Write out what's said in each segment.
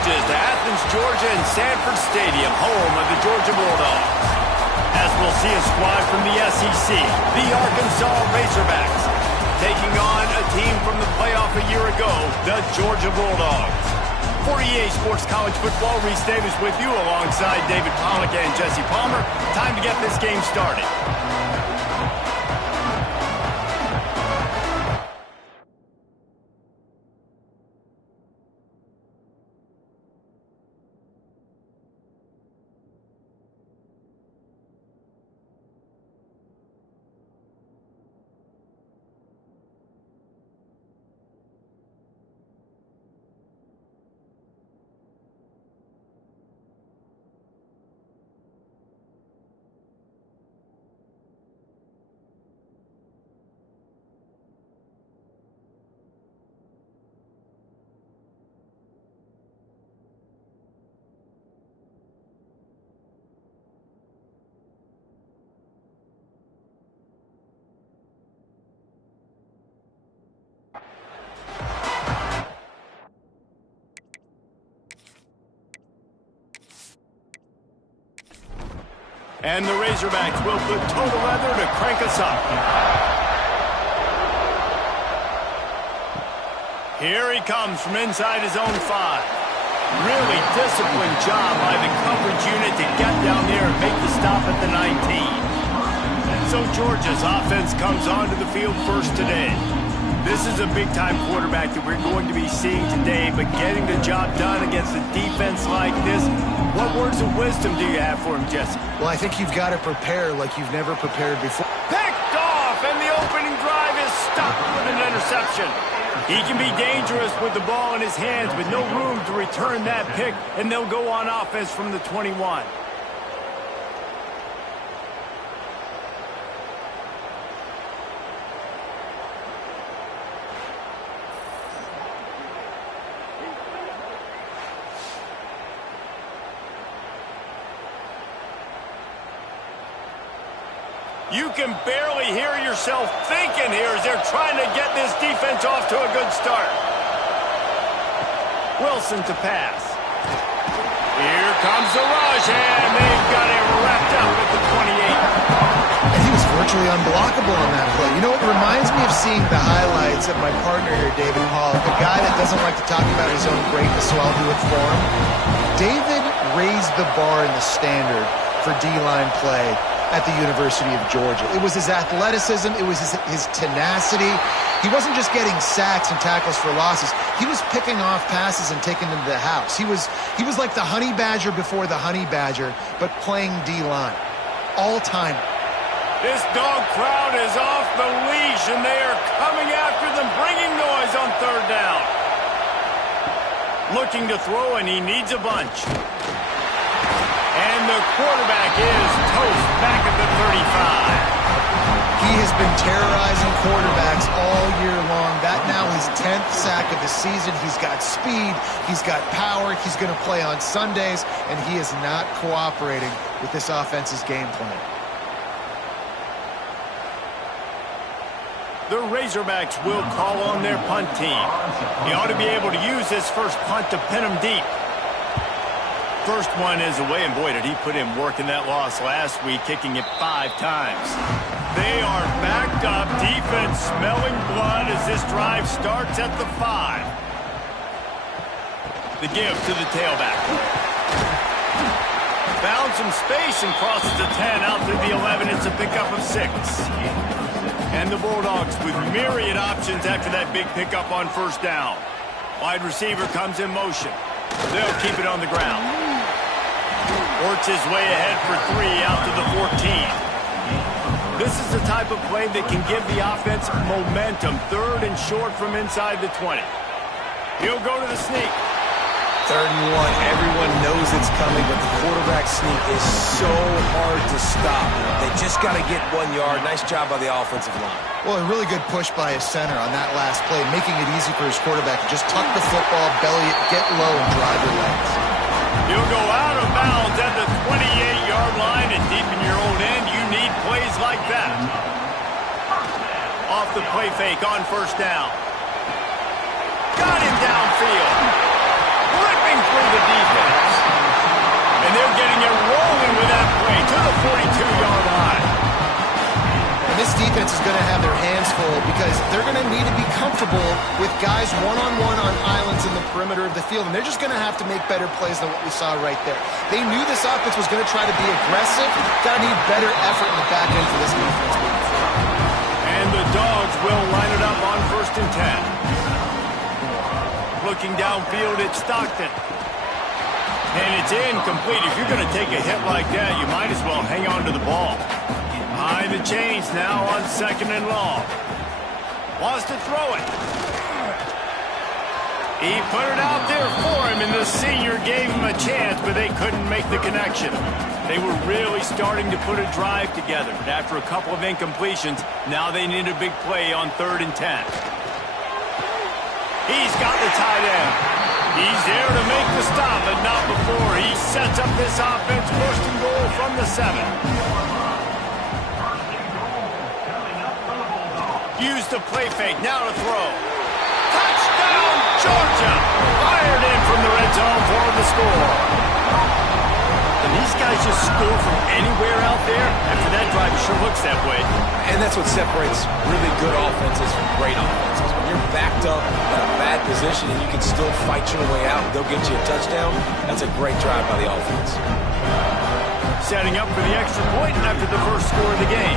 pitches to Athens, Georgia and Sanford Stadium, home of the Georgia Bulldogs. As we'll see a squad from the SEC, the Arkansas Razorbacks, taking on a team from the playoff a year ago, the Georgia Bulldogs. For EA Sports College Football, Reese Davis with you alongside David Pollock and Jesse Palmer. Time to get this game started. And the Razorbacks will put total leather to crank us up. Here he comes from inside his own 5. Really disciplined job by the coverage unit to get down there and make the stop at the 19. So Georgia's offense comes onto the field first today. This is a big-time quarterback that we're going to be seeing today, but getting the job done against a defense like this, what words of wisdom do you have for him, Jesse? Well, I think you've got to prepare like you've never prepared before. Picked off, and the opening drive is stopped with an interception. He can be dangerous with the ball in his hands, but no room to return that pick, and they'll go on offense from the 21. You can barely hear yourself thinking here as they're trying to get this defense off to a good start. Wilson to pass. Here comes the rush, and they've got it wrapped up at the 28. And he was virtually unblockable on that play. You know, it reminds me of seeing the highlights of my partner here, David Pollock, a guy that doesn't like to talk about his own greatness, so I'll do it for him. David raised the bar in the standard for D-line play at the University of Georgia. It was his athleticism, it was his tenacity. He wasn't just getting sacks and tackles for losses. He was picking off passes and taking them to the house. He was like the honey badger before the honey badger, but playing D-line. All-time. This dog crowd is off the leash, and they are coming after them, bringing noise on third down. Looking to throw, and he needs a bunch. And the quarterback is toast back at the 35. He has been terrorizing quarterbacks all year long. That now his 10th sack of the season. He's got speed. He's got power. He's going to play on Sundays, and he is not cooperating with this offense's game plan. The Razorbacks will call on their punt team. He ought to be able to use this first punt to pin him deep. First one is away, and boy, did he put in work in that loss last week, kicking it 5 times. They are backed up, defense smelling blood as this drive starts at the 5. The give to the tailback. Found some space and crosses the 10 out to the 11. It's a pickup of 6. And the Bulldogs with myriad options after that big pickup on first down. Wide receiver comes in motion. They'll keep it on the ground. Works his way ahead for 3 out to the 14. This is the type of play that can give the offense momentum. Third and short from inside the 20. He'll go to the sneak. 3rd and 1. Everyone knows it's coming, but the quarterback sneak is so hard to stop. They just got to get 1 yard. Nice job by the offensive line. Well, a really good push by his center on that last play, making it easy for his quarterback to just tuck the football, belly it, get low, and drive your legs. He'll go out of bounds at the 28-yard line, and deep in your own end, you need plays like that. Off the play fake on first down. Got him downfield. Ripping through the defense is going to have their hands full because they're going to need to be comfortable with guys one-on-one on islands in the perimeter of the field, and they're just going to have to make better plays than what we saw right there. They knew this offense was going to try to be aggressive. Got to need better effort in the back end for this defense moving forward. And the Dogs will line it up on 1st and 10. Looking downfield, it's Stockton. And it's incomplete. If you're going to take a hit like that, you might as well hang on to the ball. Behind the chains now on 2nd and long. Wants to throw it. He put it out there for him, and the senior gave him a chance, but they couldn't make the connection. They were really starting to put a drive together. But after a couple of incompletions, now they need a big play on 3rd and 10. He's got the tight end. He's there to make the stop, but not before. He sets up this offense, 1st and goal from the 7. Use the play fake, now to throw. Touchdown, Georgia! Fired in from the red zone for the score. And these guys just score from anywhere out there. After that drive, it sure looks that way. And that's what separates really good offenses from great offenses. When you're backed up in a bad position and you can still fight your way out and they'll get you a touchdown, that's a great drive by the offense. Setting up for the extra point after the first score of the game.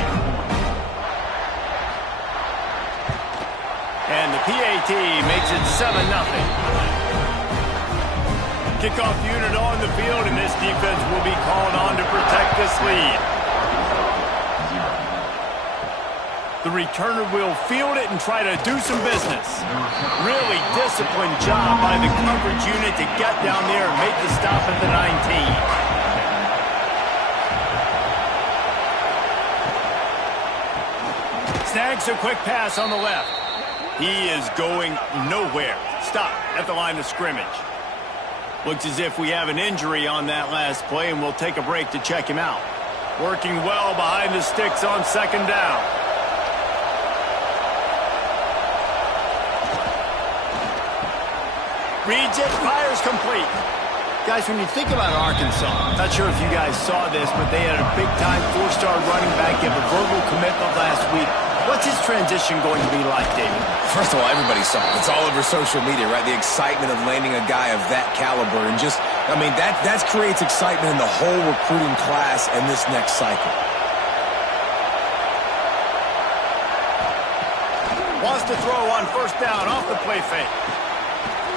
And the PAT makes it 7-0. Kickoff unit on the field, and this defense will be called on to protect this lead. The returner will field it and try to do some business. Really disciplined job by the coverage unit to get down there and make the stop at the 19. Snags a quick pass on the left. He is going nowhere. Stop at the line of scrimmage. Looks as if we have an injury on that last play, and we'll take a break to check him out. Working well behind the sticks on 2nd down. Reads it, fires complete. Guys, when you think about Arkansas, not sure if you guys saw this, but they had a big-time 4-star running back give a verbal commitment last week. What's his transition going to be like, David? First of all, everybody saw it. It's all over social media, right? The excitement of landing a guy of that caliber. And just, I mean, that creates excitement in the whole recruiting class and this next cycle. Wants to throw on 1st down off the play fake.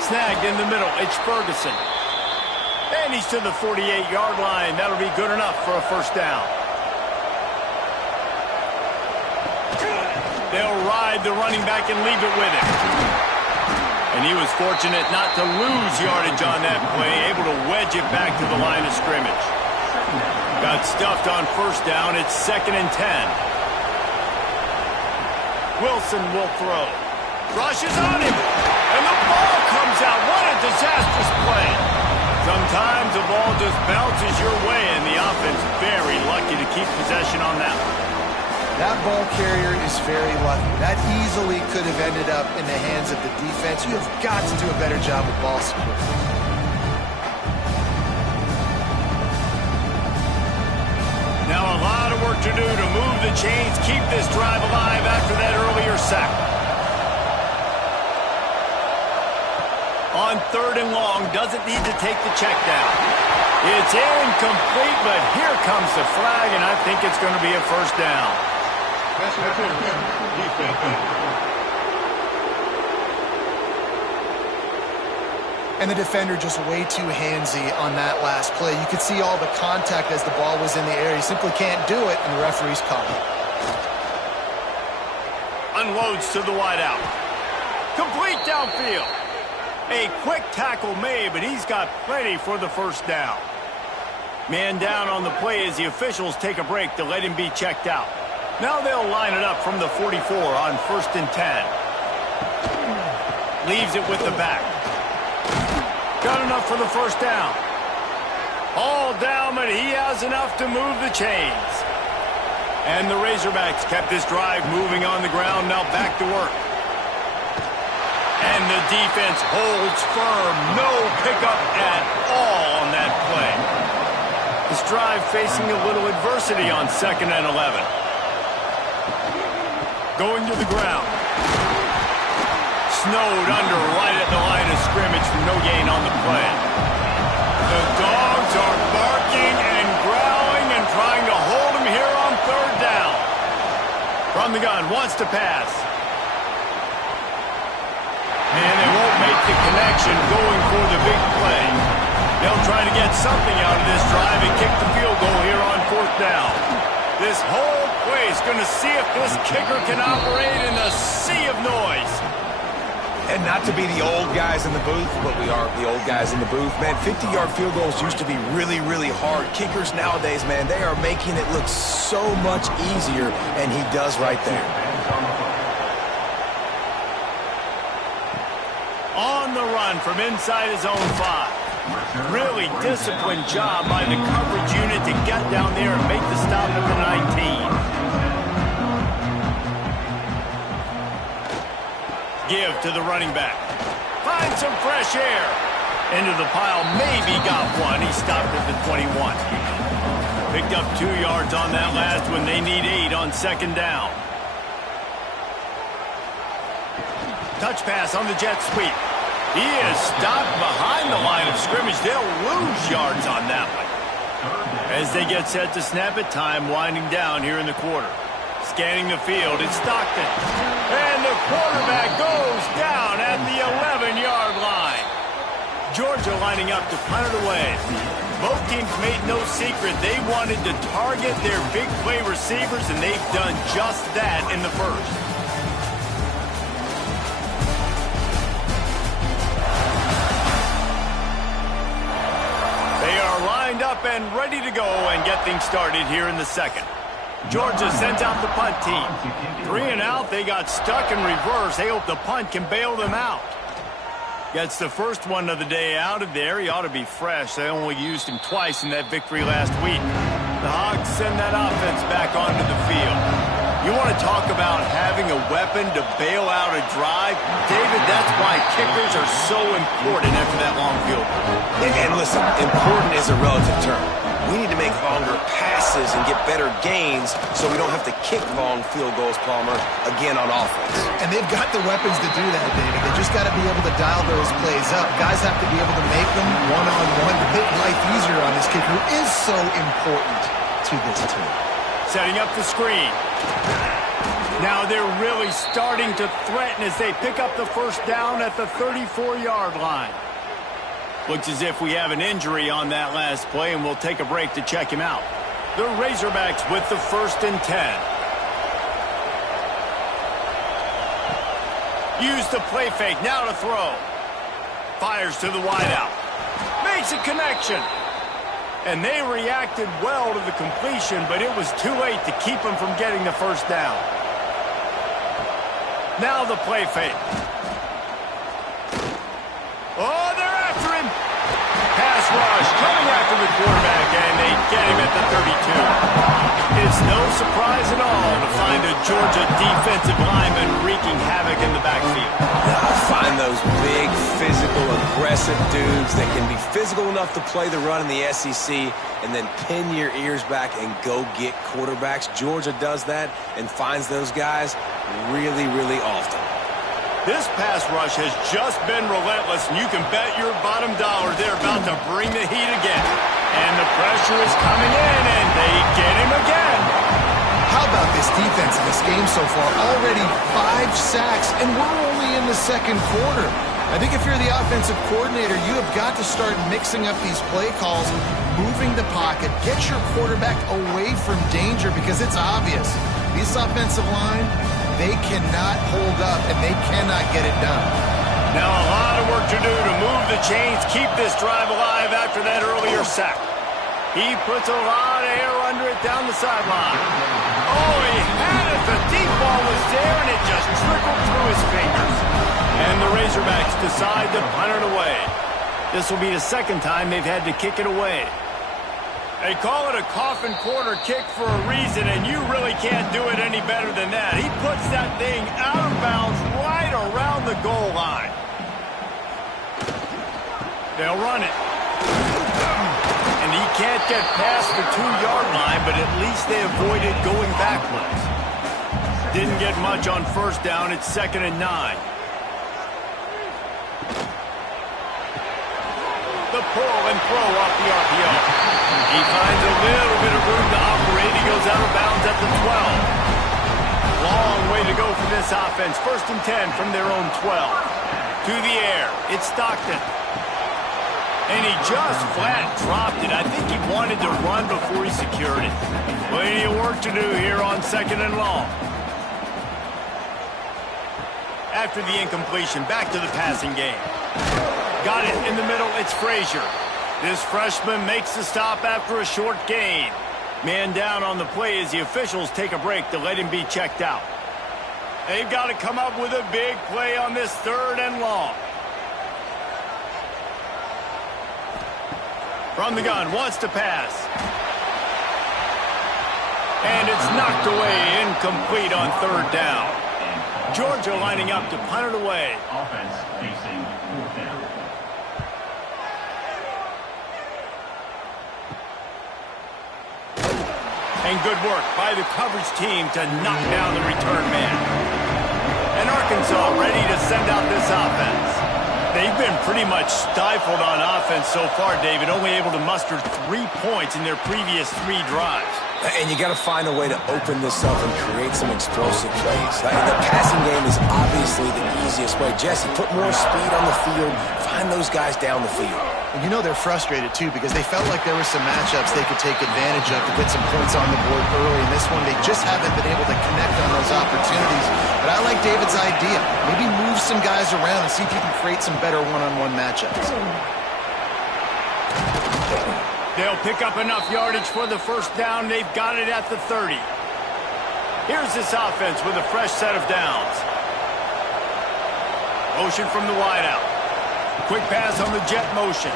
Snagged in the middle. It's Ferguson. And he's to the 48-yard line. That'll be good enough for a 1st down. They'll ride the running back and leave it with him. And he was fortunate not to lose yardage on that play, able to wedge it back to the line of scrimmage. Got stuffed on 1st down. It's 2nd and 10. Wilson will throw. Rushes on him. And the ball comes out. What a disastrous play. Sometimes the ball just bounces your way, and the offense very lucky to keep possession on that one. That ball carrier is very lucky. That easily could have ended up in the hands of the defense. You have got to do a better job with ball security. Now a lot of work to do to move the chains, keep this drive alive after that earlier sack. On 3rd and long, doesn't need to take the check down. It's incomplete, but here comes the flag, and I think it's going to be a 1st down. And the defender just way too handsy on that last play. You could see all the contact as the ball was in the air. He simply can't do it, and the referee's called it. Unloads to the wideout. Complete downfield. A quick tackle made, but he's got plenty for the 1st down. Man down on the play as the officials take a break to let him be checked out. Now they'll line it up from the 44 on 1st and 10. Leaves it with the back. Got enough for the 1st down. All down, but he has enough to move the chains. And the Razorbacks kept this drive moving on the ground, now back to work. And the defense holds firm. No pickup at all on that play. This drive facing a little adversity on 2nd and 11. Going to the ground. Snowed under right at the line of scrimmage for no gain on the play. The Dogs are barking and growling and trying to hold him here on third down. From the gun, wants to pass. And they won't make the connection going for the big play. They'll try to get something out of this drive and kick the field goal here on fourth down. This whole place going to see if this kicker can operate in the sea of noise. And not to be the old guys in the booth, but we are the old guys in the booth. Man, 50-yard field goals used to be really, really hard. Kickers nowadays, man, they are making it look so much easier, and he does right there. On the run from inside his own 5. Really disciplined job by the coverage unit to get down there and make the stop at the 19. Give to the running back. Find some fresh air. Into the pile, maybe got one. He stopped at the 21. Picked up 2 yards on that last one. They need 8 on second down. Touch pass on the jet sweep. He is stopped behind the line of scrimmage. They'll lose yards on that one. As they get set to snap it, time winding down here in the quarter. Scanning the field, it's Stockton. And the quarterback goes down at the 11-yard line. Georgia lining up to punt it away. Both teams made no secret they wanted to target their big play receivers, and they've done just that in the first. They are lined up and ready to go and get things started here in the second. Georgia sends out the punt team. 3 and out, they got stuck in reverse. They hope the punt can bail them out. Gets the first one of the day out of there. He ought to be fresh. They only used him twice in that victory last week. The Hogs send that offense back onto the field. You want to talk about having a weapon to bail out a drive? David, that's why kickers are so important after that long field goal. And listen, important is a relative term. We need to make longer passes and get better gains so we don't have to kick long field goals, Palmer, again on offense. And they've got the weapons to do that, David. They just got to be able to dial those plays up. Guys have to be able to make them one-on-one to make life easier on this kicker, who is so important to this team. Setting up the screen. Now they're really starting to threaten as they pick up the first down at the 34-yard line. Looks as if we have an injury on that last play, and we'll take a break to check him out. The Razorbacks with the 1st and 10. Use the play fake, now to throw. Fires to the wideout. Makes a connection. And they reacted well to the completion, but it was too late to keep them from getting the first down. Now the play fake. Oh, they're after him. Pass rush coming after the quarterback, and they get him at the 32. It's no surprise at all to find a Georgia defensive lineman wreaking havoc in the backfield. Find those big, physical, aggressive dudes that can be physical enough to play the run in the SEC and then pin your ears back and go get quarterbacks. Georgia does that and finds those guys really, really often. This pass rush has just been relentless, and you can bet your bottom dollar they're about to bring the heat again. And the pressure is coming in, and they get him again. How about this defense in this game so far? Already 5 sacks, and we're only in the second quarter. I think if you're the offensive coordinator, you have got to start mixing up these play calls, moving the pocket, get your quarterback away from danger, because it's obvious. This offensive line, they cannot hold up, and they cannot get it done. Now a lot of work to do to move the chains, keep this drive alive after that earlier sack. He puts a lot of air under it down the sideline. Oh, he had it. The deep ball was there, and it just trickled through his fingers. And the Razorbacks decide to punt it away. This will be the second time they've had to kick it away. They call it a coffin corner kick for a reason, and you really can't do it any better than that. He puts that thing out of bounds right around the goal line. They'll run it. And he can't get past the 2-yard line, but at least they avoided going backwards. didn't get much on first down. It's 2nd and 9. The pull and throw off the RPO. He finds a little bit of room to operate. He goes out of bounds at the 12. Long way to go for this offense. 1st and 10 from their own 12. To the air. It's Stockton. And he just flat dropped it. I think he wanted to run before he secured it. Plenty of work to do here on 2nd and long. After the incompletion, back to the passing game. Got it in the middle. It's Frazier. This freshman makes the stop after a short gain. Man down on the play as the officials take a break to let him be checked out. They've got to come up with a big play on this 3rd and long. From the gun, wants to pass. And it's knocked away, incomplete on 3rd down. Georgia lining up to punt it away. Offense facing 4th down. And good work by the coverage team to knock down the return man. And Arkansas ready to send out this offense. They've been pretty much stifled on offense so far, David, only able to muster 3 points in their previous 3 drives. And you got to find a way to open this up and create some explosive plays. The passing game is obviously the easiest way. Jesse, put more speed on the field. Find those guys down the field. And you know they're frustrated, too, because they felt like there were some matchups they could take advantage of to get some points on the board early. In this one, they just haven't been able to connect on those opportunities. But I like David's idea. Maybe move some guys around and see if you can create some better one-on-one matchups. They'll pick up enough yardage for the 1st down. They've got it at the 30. Here's this offense with a fresh set of downs. Motion from the wideout. Quick pass on the jet motion.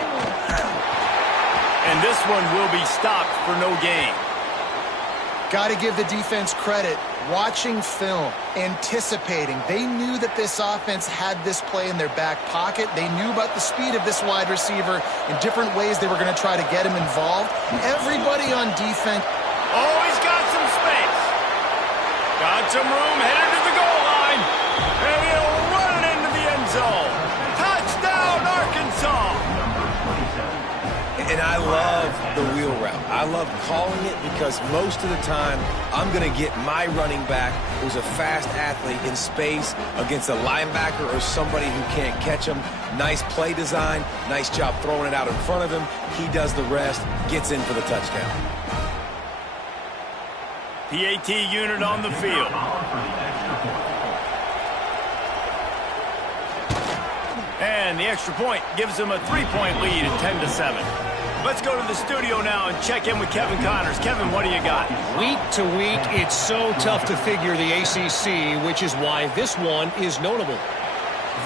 And this one will be stopped for no gain. Got to give the defense credit. Watching film, anticipating. They knew that this offense had this play in their back pocket. They knew about the speed of this wide receiver in different ways they were going to try to get him involved. Everybody on defense. Oh, he's got some space. Got some room, headed to the goal line. And he'll run it into the end zone. Touchdown, Arkansas. And I love the wheel route. I love calling it because most of the time I'm going to get my running back, who's a fast athlete, in space against a linebacker or somebody who can't catch him. Nice play design. Nice job throwing it out in front of him. He does the rest, gets in for the touchdown. PAT unit on the field. And the extra point gives them a 3-point lead at 10-7. Let's go to the studio now and check in with Kevin Connors. Kevin, what do you got? Week to week, it's so tough to figure the ACC, which is why this one is notable.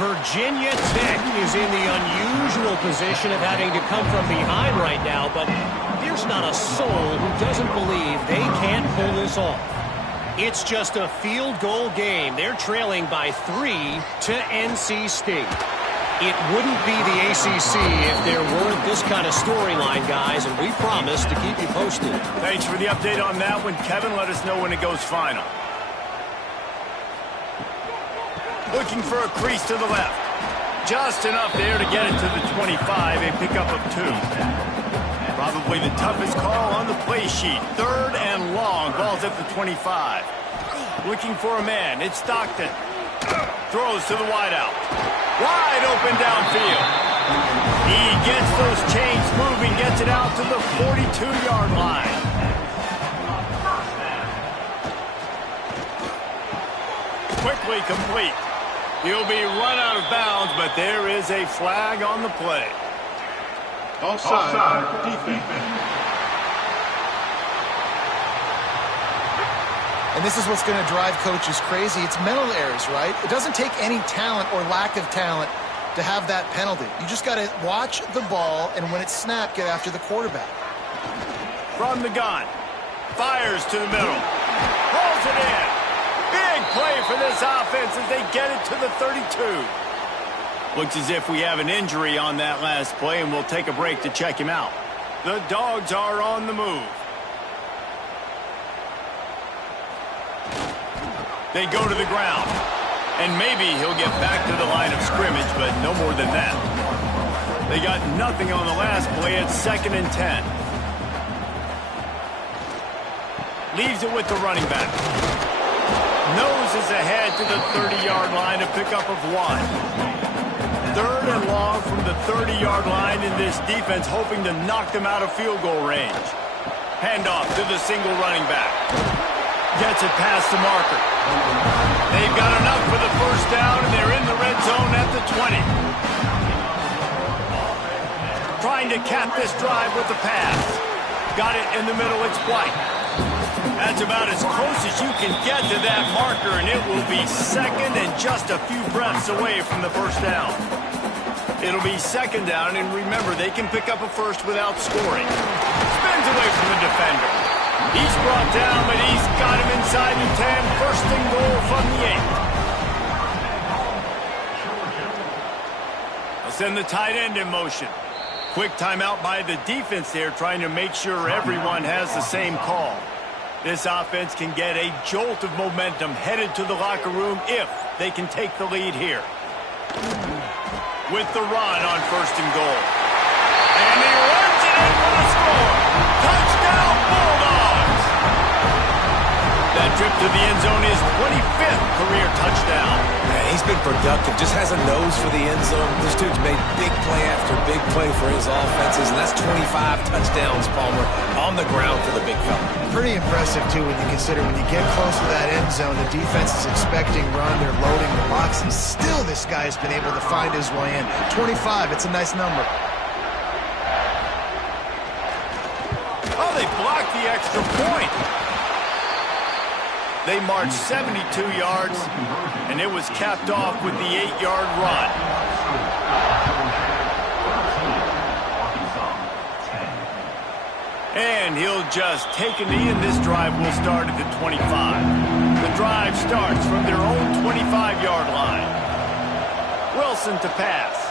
Virginia Tech is in the unusual position of having to come from behind right now, but there's not a soul who doesn't believe they can't pull this off. It's just a field goal game. They're trailing by 3 to NC State. It wouldn't be the ACC if there weren't this kind of storyline, guys, and we promise to keep you posted. Thanks for the update on that one, Kevin. Let us know when it goes final. Looking for a crease to the left. Just enough there to get it to the 25, a pickup of 2. Probably the toughest call on the play sheet. 3rd and long. Ball's at the 25. Looking for a man. It's Stockton. Throws to the wideout. Wide open downfield. He gets those chains moving, gets it out to the 42-yard line. Quickly complete. He'll be run out of bounds, but there is a flag on the play. Offside defense. And this is what's going to drive coaches crazy. It's mental errors, right? It doesn't take any talent or lack of talent to have that penalty. You just got to watch the ball, and when it's snapped, get after the quarterback. From the gun. Fires to the middle. Pulls it in. Big play for this offense as they get it to the 32. Looks as if we have an injury on that last play, and we'll take a break to check him out. The Dogs are on the move. They go to the ground. And maybe he'll get back to the line of scrimmage, but no more than that. They got nothing on the last play. It's 2nd and 10. Leaves it with the running back. Noses ahead to the 30-yard line, a pickup of 1. 3rd and long from the 30-yard line, in this defense hoping to knock them out of field goal range. Handoff to the single running back. Gets it past the marker. They've got enough for the first down, and they're in the red zone at the 20. Trying to cap this drive with the pass. Got it in the middle, it's White. That's about as close as you can get to that marker, and it will be 2nd and just a few breaths away from the first down. It'll be 2nd down, and remember, they can pick up a first without scoring. Spins away from the defender. He's brought down, but he's got him inside the 10. 1st and goal from the 8. They'll send the tight end in motion. Quick timeout by the defense there, trying to make sure everyone has the same call. This offense can get a jolt of momentum headed to the locker room if they can take the lead here. With the run on 1st and goal. And he runs it in for the score. Touchdown, Bulldogs! That trip to the end zone is 25th career touchdown. Man, he's been productive, just has a nose for the end zone. This dude's made big play after big play for his offenses, and that's 25 touchdowns, Palmer, on the ground for the big fella. Pretty impressive, too, when you consider when you get close to that end zone, the defense is expecting run, they're loading the box, and still this guy's been able to find his way in. 25, it's a nice number. Oh, they blocked the extra point. They marched 72 yards, and it was capped off with the 8-yard run. And he'll just take a knee, and this drive will start at the 25. The drive starts from their own 25-yard line. Wilson to pass.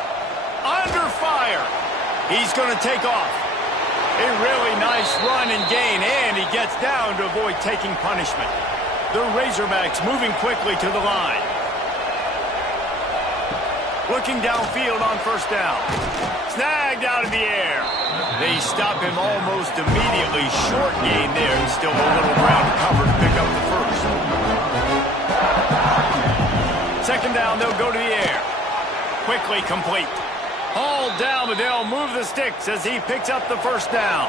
Under fire. He's going to take off. A really nice run and gain, and he gets down to avoid taking punishment. The Razorbacks moving quickly to the line. Looking downfield on 1st down. Snagged out of the air. They stop him almost immediately. Short gain there, and still a little ground to cover to pick up the first. 2nd down, they'll go to the air. Quickly complete. Hauled down, but they'll move the sticks as he picks up the 1st down.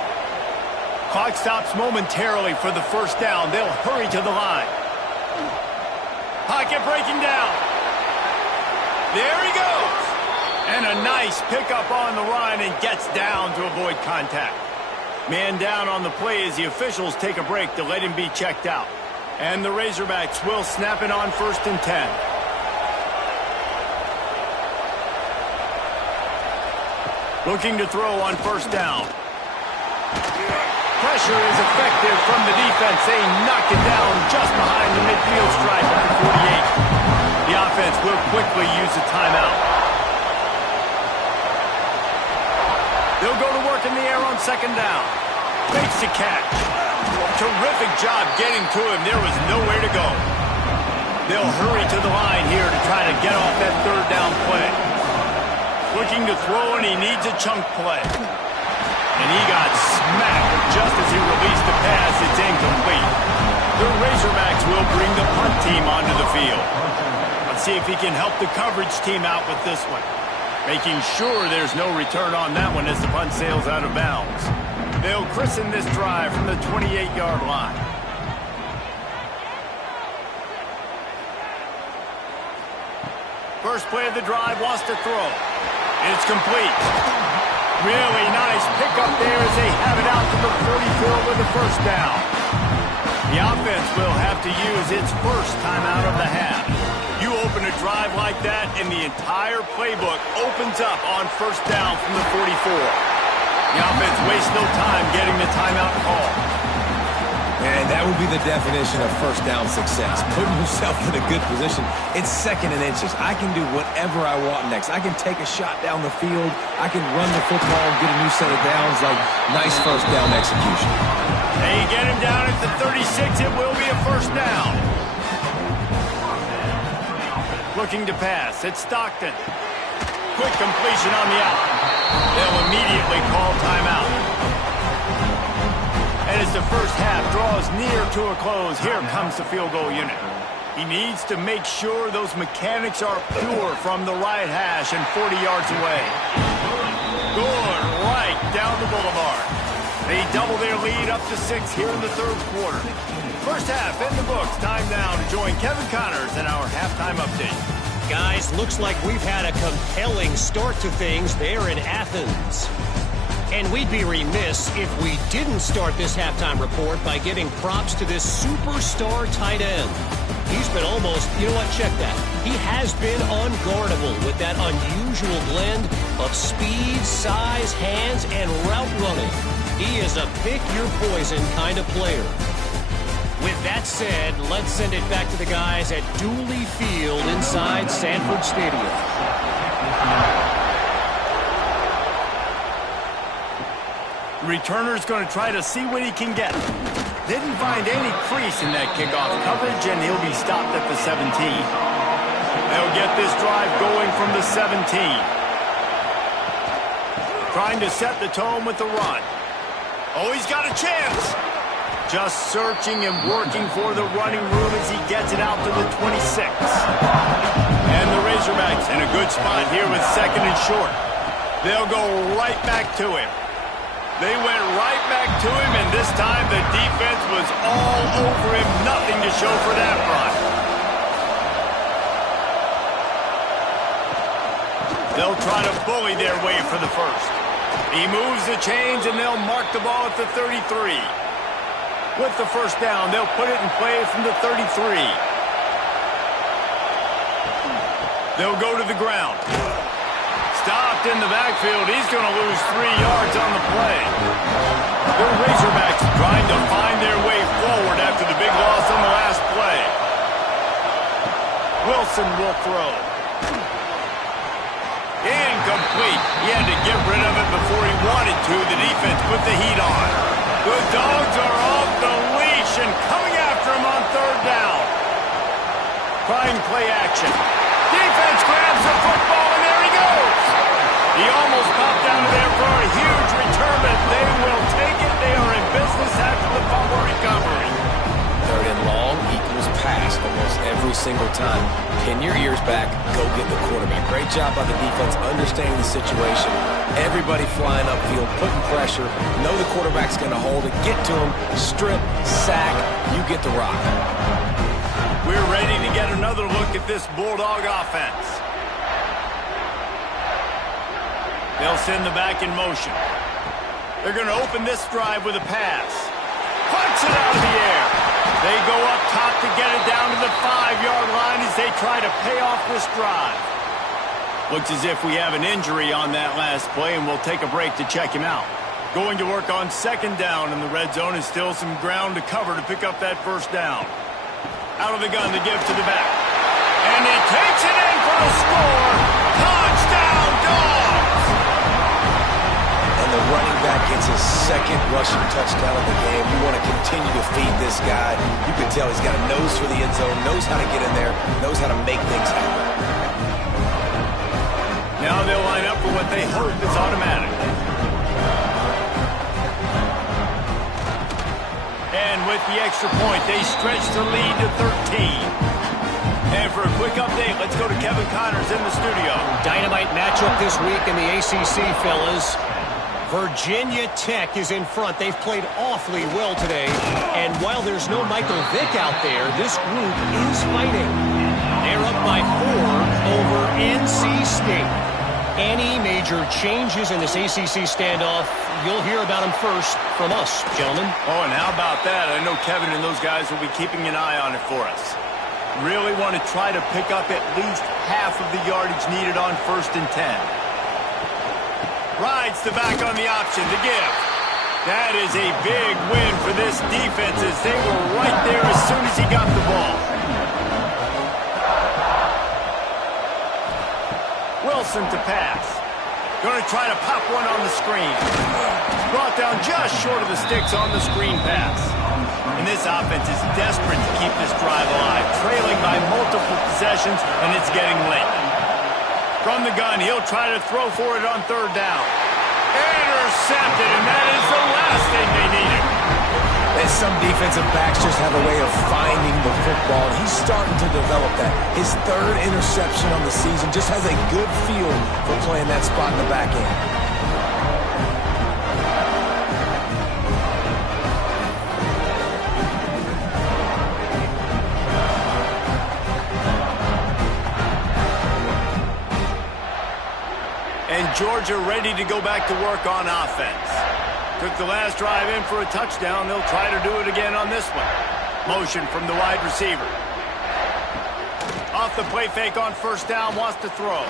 Clock stops momentarily for the 1st down. They'll hurry to the line. Pocket breaking down. There he goes. And a nice pickup on the run, and gets down to avoid contact. Man down on the play as the officials take a break to let him be checked out. And the Razorbacks will snap it on 1st and 10. Looking to throw on 1st down. Pressure is effective from the defense. They knock it down just behind the midfield stripe at the 48. The offense will quickly use a timeout. They'll go to work in the air on 2nd down. Makes the catch. Terrific job getting to him. There was nowhere to go. They'll hurry to the line here to try to get off that 3rd down play. Looking to throw, and he needs a chunk play. And he got smacked just as he released the pass. It's incomplete. The Razorbacks will bring the punt team onto the field. Let's see if he can help the coverage team out with this one. Making sure there's no return on that one as the punt sails out of bounds. They'll christen this drive from the 28-yard line. First play of the drive, wants to throw. It's complete. Really nice pickup there as they have it out to the 44 with the 1st down. The offense will have to use its first timeout of the half. You open a drive like that, and the entire playbook opens up on 1st down from the 44. The offense wastes no time getting the timeout call. And that would be the definition of 1st down success. Putting yourself in a good position. It's 2nd and inches. I can do whatever I want next. I can take a shot down the field. I can run the football, get a new set of downs. Like, nice 1st down execution. They get him down at the 36. It will be a 1st down. Looking to pass. It's Stockton. Quick completion on the out. They'll immediately call timeout. And as the first half draws near to a close, here comes the field goal unit. He needs to make sure those mechanics are pure from the right hash and 40 yards away. Good, right down the boulevard. They double their lead up to 6 here in the third quarter. First half in the books. Time now to join Kevin Connors in our halftime update. Guys, looks like we've had a compelling start to things there in Athens. And we'd be remiss if we didn't start this halftime report by giving props to this superstar tight end. He's been almost, you know what, check that. He has been unguardable with that unusual blend of speed, size, hands, and route running. He is a pick-your-poison kind of player. With that said, let's send it back to the guys at Dooley Field inside Sanford Stadium. The returner's going to try to see what he can get. Didn't find any crease in that kickoff coverage, and he'll be stopped at the 17. They'll get this drive going from the 17. Trying to set the tone with the run. Oh, he's got a chance. Just searching and working for the running room as he gets it out to the 26. And the Razorbacks in a good spot here with second and short. They'll go right back to him. They went right back to him, and this time the defense was all over him. Nothing to show for that run. They'll try to bully their way for the first. He moves the chains, and they'll mark the ball at the 33. With the first down, they'll put it in play from the 33. They'll go to the ground. Stopped in the backfield. He's going to lose 3 yards on the play. The Razorbacks trying to find their way forward after the big loss on the last play. Wilson will throw. Incomplete. He had to get rid of it before he wanted to. The defense put the heat on. The Dogs are off the leash and coming after him on third down. Trying play action. Defense grabs the football, and there he goes. He almost popped out of there for a huge return, but they will take it. They are in business after the fumble recovery. Third and long equals pass almost every single time. Pin your ears back, go get the quarterback. Great job by the defense understanding the situation. Everybody flying upfield, putting pressure. Know the quarterback's going to hold it. Get to him, strip, sack. You get the rock. We're ready to get another look at this Bulldog offense. They'll send the back in motion. They're going to open this drive with a pass. Punch it out of the air. They go up top to get it down to the 5-yard line as they try to pay off this drive. Looks as if we have an injury on that last play, and we'll take a break to check him out. Going to work on second down in the red zone, and still some ground to cover to pick up that first down. Out of the gun to give to the back. And he takes it in for the score. Touchdown, Dogs! And the running back gets his second rushing touchdown of the game. You want to continue to feed this guy. You can tell he's got a nose for the end zone, knows how to get in there, knows how to make things happen. Now they'll line up for what they hope is automatic. And with the extra point, they stretch the lead to 13. And for a quick update, let's go to Kevin Connors in the studio. Dynamite matchup this week in the ACC, fellas. Virginia Tech is in front. They've played awfully well today. And while there's no Michael Vick out there, this group is fighting. They're up by 4 over NC State. Any major changes in this ACC standoff, you'll hear about them first from us, gentlemen. Oh, and how about that? I know Kevin and those guys will be keeping an eye on it for us. Really want to try to pick up at least half of the yardage needed on 1st and 10. Rides the back on the option to give. That is a big win for this defense as they were right there as soon as he got the ball. Wilson to pass. Going to try to pop one on the screen. Brought down just short of the sticks on the screen pass. And this offense is desperate to keep this drive alive, trailing by multiple possessions, and it's getting late. From the gun, he'll try to throw for it on third down. Intercepted, and that is the last thing they needed. And some defensive backs just have a way of finding the football. He's starting to develop that. His third interception on the season just has a good feel for playing that spot in the back end. And Georgia ready to go back to work on offense. Took the last drive in for a touchdown. They'll try to do it again on this one. Motion from the wide receiver. Off the play fake on first down, wants to throw.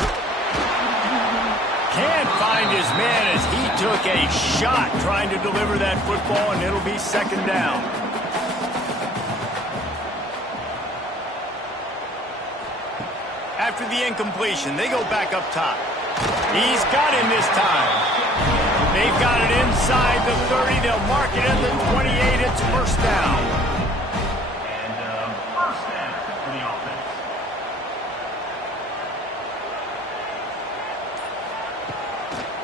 Can't find his man as he took a shot trying to deliver that football, and it'll be second down. After the incompletion, they go back up top. He's got him this time. They've got it inside the 30. They'll mark it at the 28. It's first down. And first down for the offense.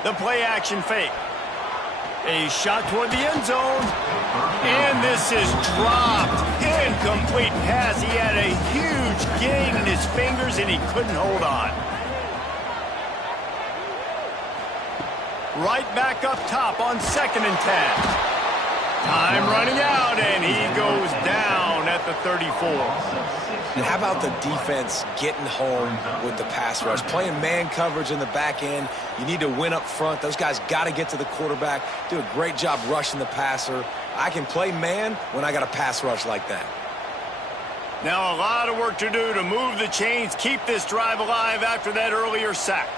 The play action fake. A shot toward the end zone. And this is dropped. Incomplete pass. He had a huge gain in his fingers, and he couldn't hold on. Right back up top on 2nd and 10. Time running out, and he goes down at the 34. And how about the defense getting home with the pass rush? Playing man coverage in the back end. You need to win up front. Those guys got to get to the quarterback. Do a great job rushing the passer. I can play man when I got a pass rush like that. Now a lot of work to do to move the chains, keep this drive alive after that earlier sack.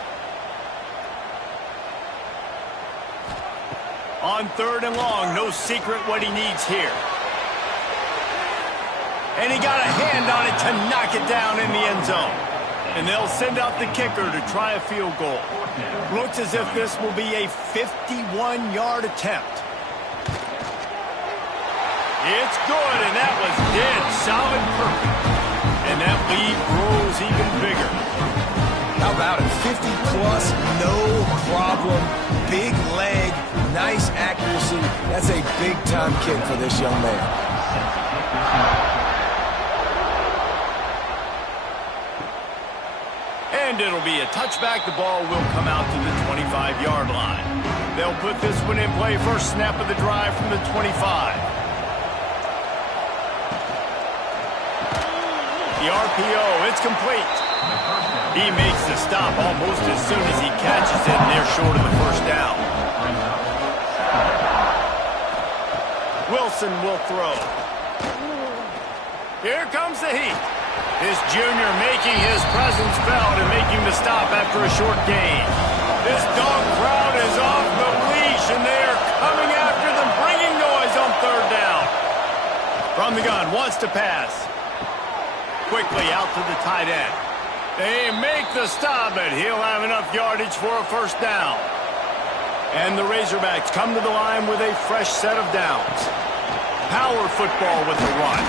On 3rd and long, no secret what he needs here. And he got a hand on it to knock it down in the end zone. And they'll send out the kicker to try a field goal. Looks as if this will be a 51-yard attempt. It's good, and that was dead solid perfect. And that lead grows even bigger. How about it? 50-plus, no problem. Big leg, nice accuracy. That's a big-time kick for this young man. And it'll be a touchback. The ball will come out to the 25-yard line. They'll put this one in play. First snap of the drive from the 25. The RPO, it's complete. He makes the stop almost as soon as he catches it, and they're short of the first down. Wilson will throw. Here comes the heat. This junior making his presence felt and making the stop after a short gain. This dog crowd is off the leash, and they are coming after them, bringing noise on 3rd down. From the gun, wants to pass. Quickly out to the tight end. They make the stop, but he'll have enough yardage for a first down. And the Razorbacks come to the line with a fresh set of downs. Power football with the run.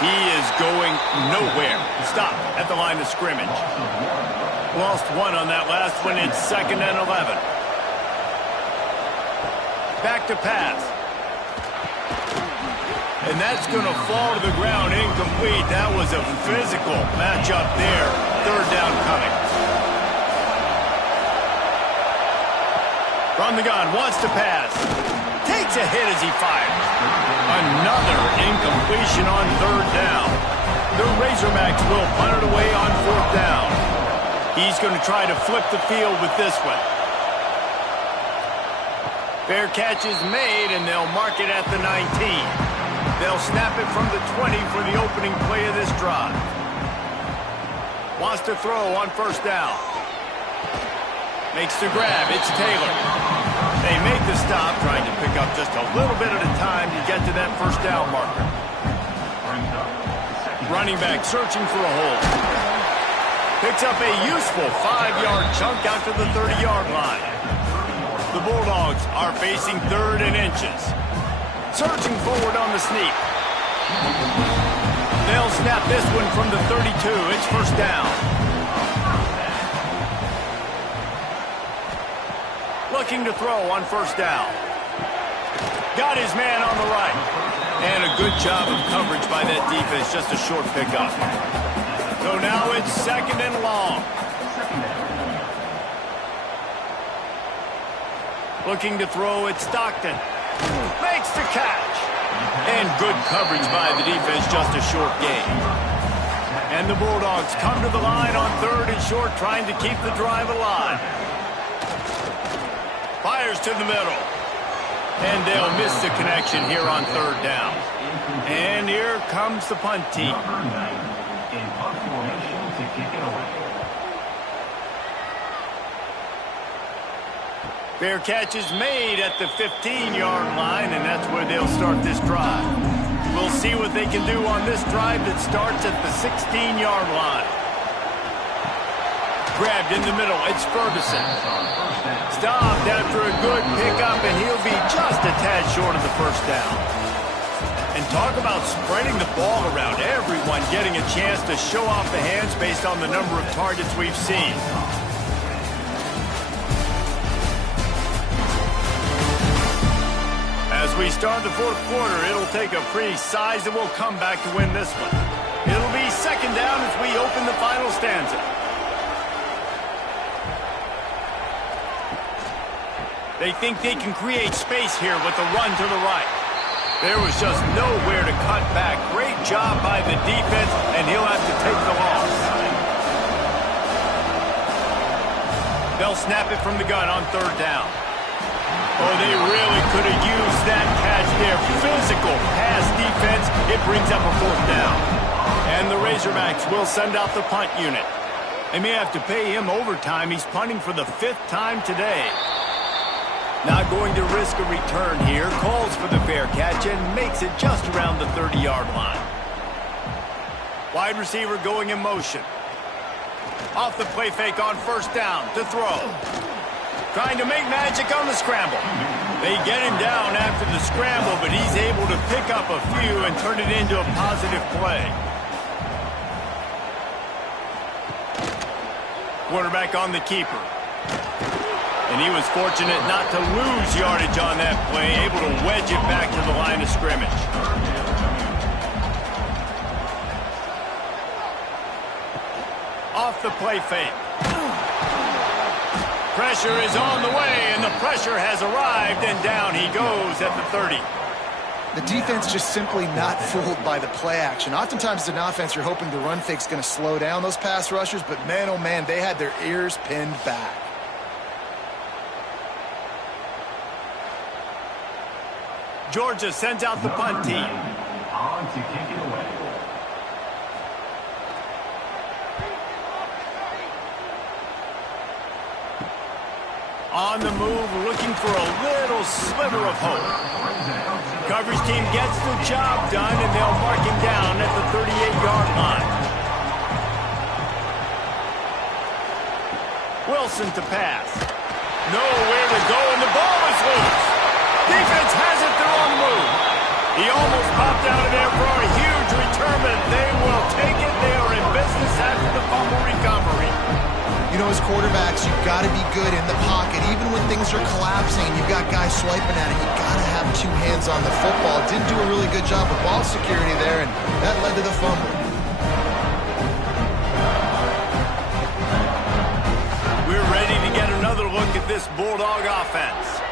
He is going nowhere. Stop at the line of scrimmage. Lost one on that last one. It's 2nd and 11. Back to pass. And that's going to fall to the ground incomplete. That was a physical matchup there. 3rd down coming. From the gun, wants to pass. Takes a hit as he fires. Another incompletion on 3rd down. The Razorbacks will punt it away on 4th down. He's going to try to flip the field with this one. Fair catch is made, and they'll mark it at the 19. They'll snap it from the 20 for the opening play of this drive. Wants to throw on 1st down. Makes the grab. It's Taylor. They make the stop, trying to pick up just a little bit at a time to get to that 1st down marker. Running back searching for a hole. Picks up a useful 5-yard chunk out to the 30-yard line. The Bulldogs are facing 3rd and inches. Surging forward on the sneak. They'll snap this one from the 32. It's first down. Looking to throw on first down. Got his man on the right. And a good job of coverage by that defense. Just a short pickup. So now it's second and long. Looking to throw, it's Stockton. Makes the catch. And good coverage by the defense, just a short gain. And the Bulldogs come to the line on third and short, trying to keep the drive alive. Fires to the middle. And they'll miss the connection here on third down. And here comes the punt team. In punt formation to kick it away. Fair catch is made at the 15-yard line, and that's where they'll start this drive. We'll see what they can do on this drive that starts at the 16-yard line. Grabbed in the middle, it's Ferguson. Stopped after a good pickup, and he'll be just a tad short of the first down. And talk about spreading the ball around. Everyone getting a chance to show off the hands based on the number of targets we've seen. As we start the fourth quarter, it'll take a pretty sizable comeback to win this one. It'll be second down as we open the final stanza. They think they can create space here with the run to the right. There was just nowhere to cut back. Great job by the defense, and he'll have to take the loss. They'll snap it from the gun on third down. Oh, they really could have used that catch there. Physical pass defense. It brings up a fourth down. And the Razorbacks will send out the punt unit. They may have to pay him overtime. He's punting for the 5th time today. Not going to risk a return here. Calls for the fair catch and makes it just around the 30-yard line. Wide receiver going in motion. Off the play fake on first down to throw. Trying to make magic on the scramble. They get him down after the scramble, but he's able to pick up a few and turn it into a positive play. Quarterback on the keeper. And he was fortunate not to lose yardage on that play, able to wedge it back to the line of scrimmage. Off the play fake. Pressure is on the way, and the pressure has arrived, and down he goes at the 30. The defense just simply not fooled by the play action. Oftentimes as an offense, you're hoping the run fake's going to slow down those pass rushers, but man, oh man, they had their ears pinned back. Georgia sends out the punt team. On to kick it away. On the move, looking for a little sliver of hope. Coverage team gets the job done, and they'll mark him down at the 38-yard line. Wilson to pass. Nowhere to go, and the ball is loose. Defense has it, they're on the move. He almost popped out of there for a huge return, but they will take it. They are in business after the fumble recovery. You know, as quarterbacks, you've got to be good in the pocket. Even when things are collapsing, you've got guys swiping at it. You've got to have two hands on the football. Didn't do a really good job of ball security there, and that led to the fumble. We're ready to get another look at this Bulldog offense.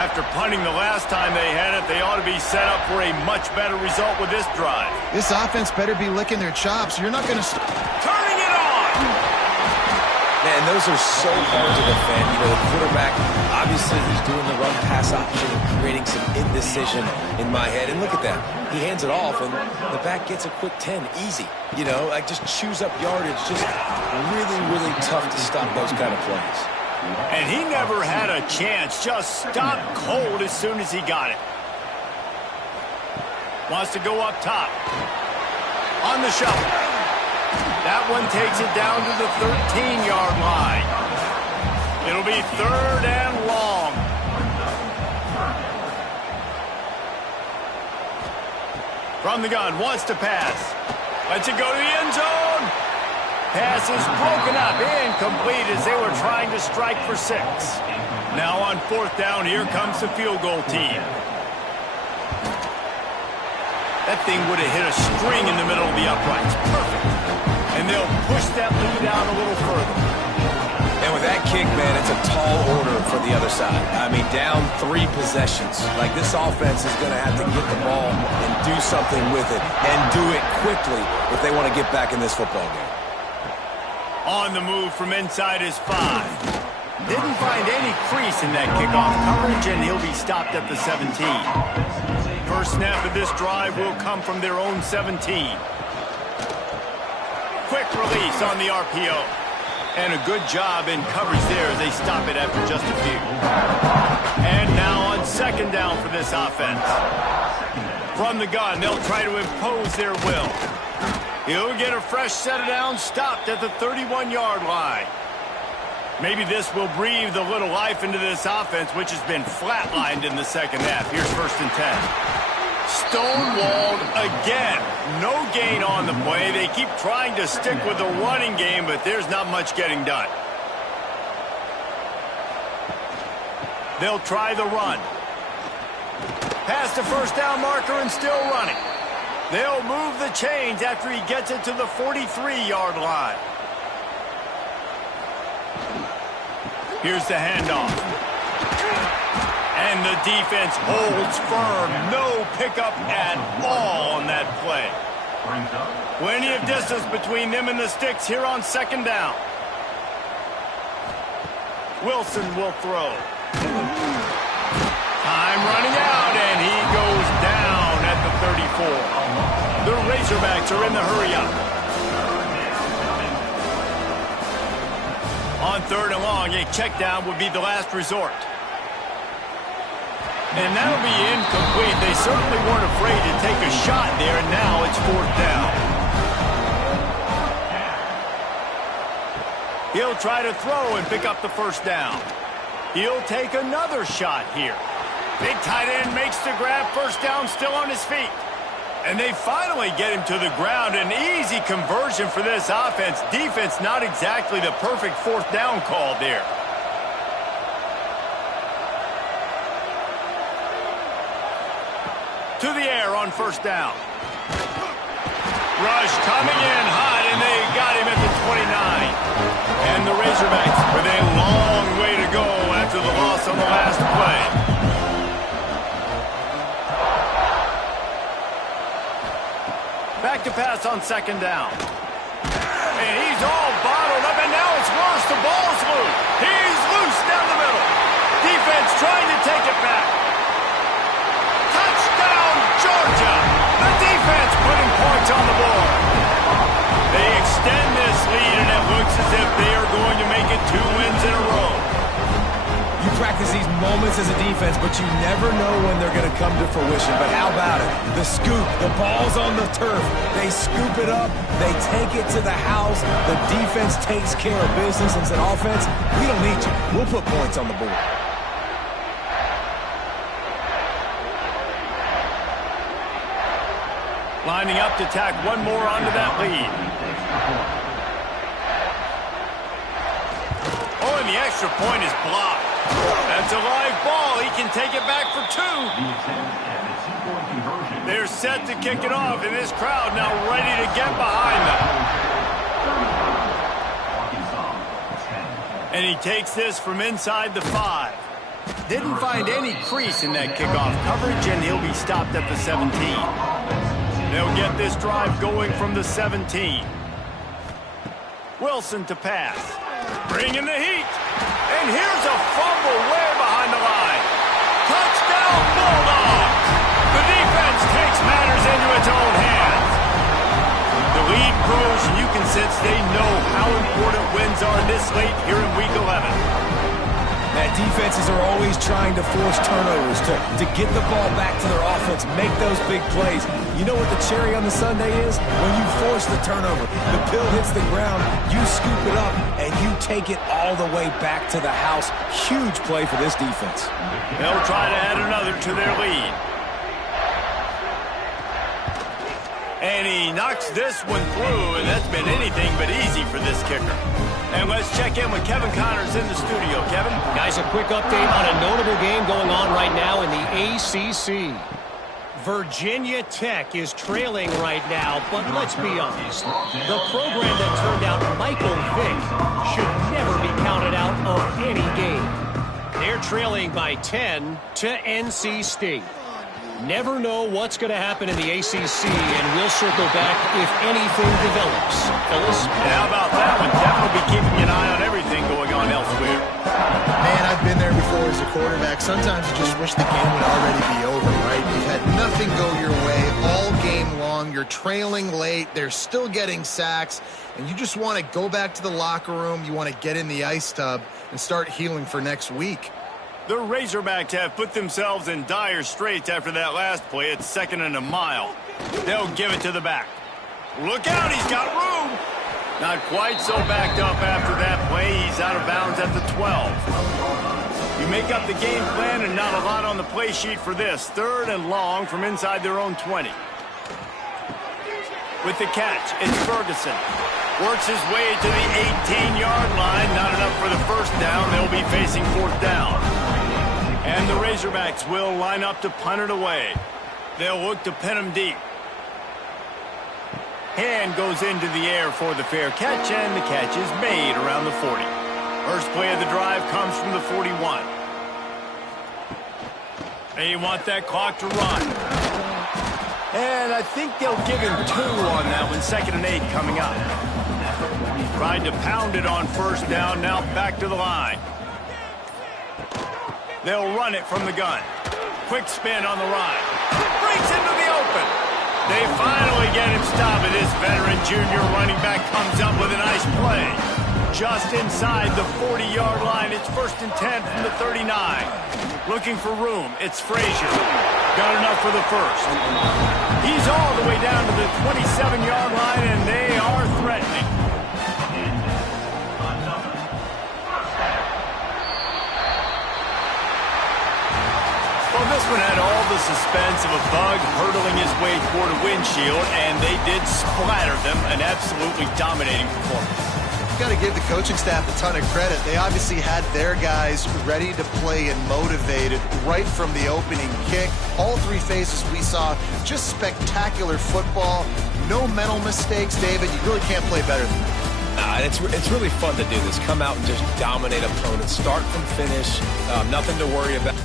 After punting the last time they had it, they ought to be set up for a much better result with this drive. This offense better be licking their chops. You're not going to... Turning it on! Man, those are so hard to defend. You know, the quarterback, obviously he's doing the run-pass option and creating some indecision in my head. And look at that. He hands it off, and the back gets a quick 10. Easy. You know, like just chews up yardage. Just really, really tough to stop those kind of plays. And he never had a chance. Just stopped cold as soon as he got it. Wants to go up top. On the shuffle. That one takes it down to the 13-yard line. It'll be third and long. From the gun, wants to pass. Lets it go to the end zone. Pass is broken up, incomplete as they were trying to strike for 6. Now on 4th down, here comes the field goal team. That thing would have hit a string in the middle of the uprights. Perfect. And they'll push that lead out a little further. And with that kick, man, it's a tall order for the other side. I mean, down 3 possessions. Like, this offense is going to have to get the ball and do something with it, and do it quickly if they want to get back in this football game. On the move from inside his 5. Didn't find any crease in that kickoff coverage, and he'll be stopped at the 17. First snap of this drive will come from their own 17. Quick release on the RPO. And a good job in coverage there as they stop it after just a few. And now on 2nd down for this offense. From the gun, they'll try to impose their will. He'll get a fresh set of downs, stopped at the 31-yard line. Maybe this will breathe a little life into this offense, which has been flatlined in the 2nd half. Here's 1st and 10. Stonewalled again. No gain on the play. They keep trying to stick with the running game, but there's not much getting done. They'll try the run. Past the 1st down marker and still running. They'll move the chains after he gets it to the 43-yard line. Here's the handoff. And the defense holds firm. No pickup at all on that play. Plenty of distance between them and the sticks here on 2nd down. Wilson will throw. Time running out, and he goes down at the 34. The Razorbacks are in the hurry-up. On 3rd and long, a check down would be the last resort. And that'll be incomplete. They certainly weren't afraid to take a shot there, and now it's 4th down. He'll try to throw and pick up the 1st down. He'll take another shot here. Big tight end makes the grab. 1st down, still on his feet. And they finally get him to the ground. An easy conversion for this offense. Defense not exactly the perfect 4th down call there. To the air on 1st down. Rush coming in hot, and they got him at the 29. And the Razorbacks with a long way to go after the loss on the last play. Back to pass on 2nd down. And he's all bottled up, and now it's worse. The ball's loose. He's loose down the middle. Defense trying to take it back. Touchdown, Georgia. The defense putting points on the board. They extend this lead, and it looks as if they are going to make it 2 wins in a row. You practice these moments as a defense, but you never know when they're going to come to fruition. But how about it? The scoop, the ball's on the turf. They scoop it up. They take it to the house. The defense takes care of business and said, offense, we don't need you. We'll put points on the board. Lining up to tack one more onto that lead. Oh, and the extra point is blocked. That's a live ball. He can take it back for 2. They're set to kick it off, and this crowd now ready to get behind them. And he takes this from inside the 5. Didn't find any crease in that kickoff coverage, and he'll be stopped at the 17. They'll get this drive going from the 17. Wilson to pass. Bringing the heat. And here's a fumble way behind the line. Touchdown, Bulldogs! The defense takes matters into its own hands. The lead grows, and you can sense they know how important wins are this late here in Week 11. That defenses are always trying to force turnovers to get the ball back to their offense, make those big plays. You know what the cherry on the sundae is? When you force the turnover, the pill hits the ground, you scoop it up, and you take it all the way back to the house. Huge play for this defense. They'll try to add another to their lead. And he knocks this one through, and that's been anything but easy for this kicker. And let's check in with Kevin Connors in the studio. Kevin? Guys, a quick update on a notable game going on right now in the ACC. Virginia Tech is trailing right now, but let's be honest. The program that turned out Michael Vick should never be counted out of any game. They're trailing by 10 to NC State. Never know what's going to happen in the ACC, and we'll circle back if anything develops. Fellas? And how about that one? Kevin will be keeping an eye on everything going on elsewhere. Man, I've been there before as a quarterback. Sometimes you just wish the game would already be over, right? You've had nothing go your way all game long. You're trailing late. They're still getting sacks. And you just want to go back to the locker room. You want to get in the ice tub and start healing for next week. The Razorbacks have put themselves in dire straits after that last play. It's 2nd and a mile. They'll give it to the back. Look out, he's got room. Not quite so backed up after that play. He's out of bounds at the 12. You make up the game plan and not a lot on the play sheet for this. 3rd and long from inside their own 20. With the catch, it's Ferguson. Works his way to the 18-yard line. Not enough for the first down. They'll be facing 4th down. And the Razorbacks will line up to punt it away. They'll look to pin him deep. Hand goes into the air for the fair catch, and the catch is made around the 40. First play of the drive comes from the 41. They want that clock to run. And I think they'll give him 2 on that one. 2nd and 8 coming up. Tried to pound it on first down, now back to the line. They'll run it from the gun. Quick spin on the ride. Breaks into the open. They finally get him stopped. This veteran junior running back comes up with a nice play. Just inside the 40-yard line. It's 1st and 10 from the 39. Looking for room. It's Frazier. Got enough for the first. He's all the way down to the 27-yard line, and they are threatening. Well, this one had all the suspense of a bug hurtling his way toward a windshield, and they did splatter them. An absolutely dominating performance. Got to give the coaching staff a ton of credit. They obviously had their guys ready to play and motivated right from the opening kick. All 3 phases we saw, just spectacular football. No mental mistakes, David. You really can't play better than that. It's really fun to do this. Come out and just dominate opponents. Start from finish. Nothing to worry about.